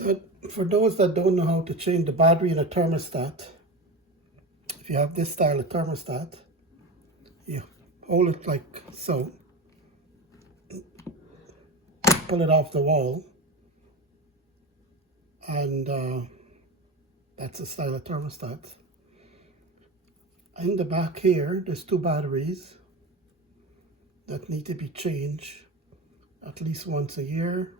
So for those that don't know how to change the battery in a thermostat, if you have this style of thermostat, you hold it like so, pull it off the wall, and that's the style of thermostat. In the back here, there's two batteries that need to be changed at least once a year.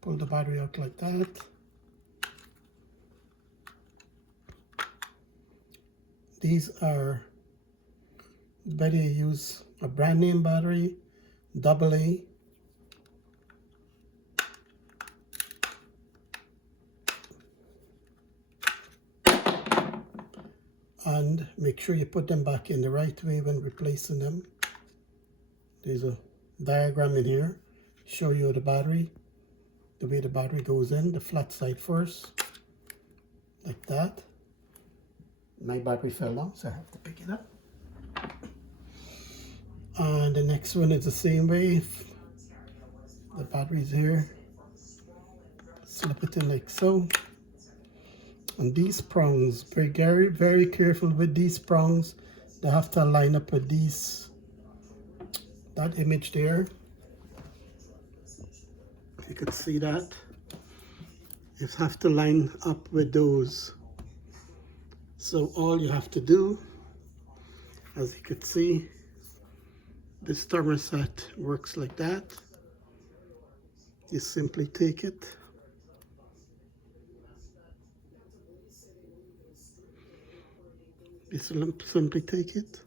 Pull the battery out like that. These are better use a brand name battery, AA. And make sure you put them back in the right way when replacing them. There's a diagram in here, show you the battery, the way the battery goes in, the flat side first, like that. My battery fell down, so I have to pick it up. And the next one is the same way. The battery's here, slip it in like so. And these prongs, very careful with these prongs. They have to line up with these, that image there. You could see that. You have to line up with those. So all you have to do, as you could see, this thermostat works like that. You simply take it, simply take it,